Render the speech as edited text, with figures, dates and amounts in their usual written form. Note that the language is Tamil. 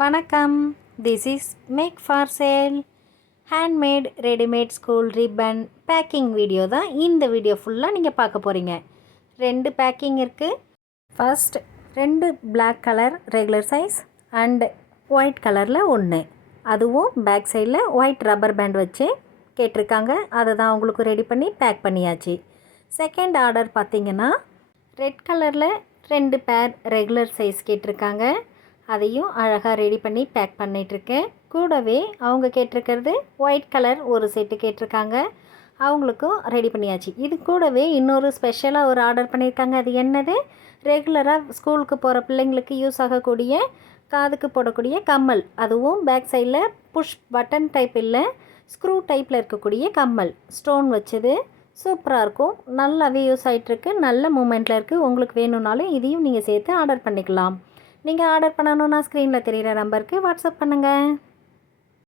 வணக்கம். This is make for sale handmade readymade school ribbon packing video தான். இந்த வீடியோ ஃபுல்லாக நீங்கள் பார்க்க போகிறீங்க. 2 பேக்கிங் இருக்குது. First 2 black colour regular size and white கலரில் ஒன்று, அதுவும் பேக் சைடில் ஒயிட் ரப்பர் பேண்ட் வச்சு கேட்டிருக்காங்க. அதை தான் உங்களுக்கு ரெடி பண்ணி பேக் பண்ணியாச்சு. செகண்ட் ஆர்டர் பார்த்திங்கன்னா ரெட் கலரில் 2 பேர் ரெகுலர் சைஸ் கேட்டிருக்காங்க. அதையும் அழகாக ரெடி பண்ணி பேக் பண்ணிகிட்ருக்கேன். கூடவே அவங்க கேட்டிருக்கிறது ஒயிட் கலர் ஒரு செட்டு கேட்டிருக்காங்க. அவங்களுக்கும் ரெடி பண்ணியாச்சு. இது கூடவே இன்னொரு ஸ்பெஷலாக ஒரு ஆர்டர் பண்ணியிருக்காங்க. அது என்னது, ரெகுலராக ஸ்கூலுக்கு போகிற பிள்ளைங்களுக்கு யூஸ் ஆகக்கூடிய காதுக்கு போடக்கூடிய கம்மல், அதுவும் பேக் சைடில் புஷ் பட்டன் டைப் இல்லை, ஸ்க்ரூ டைப்பில் இருக்கக்கூடிய கம்மல், ஸ்டோன் வச்சது. சூப்பராக இருக்கும். நல்லாவே யூஸ் ஆகிட்டுருக்கு. நல்ல மூமெண்ட்டில் இருக்குது. உங்களுக்கு வேணும்னாலும் இதையும் நீங்கள் சேர்த்து ஆர்டர் பண்ணிக்கலாம். நீங்கள் ஆர்டர் பண்ணணுன்னா ஸ்க்ரீனில் தெரிகிற நம்பருக்கு வாட்ஸ்அப் பண்ணுங்கள்.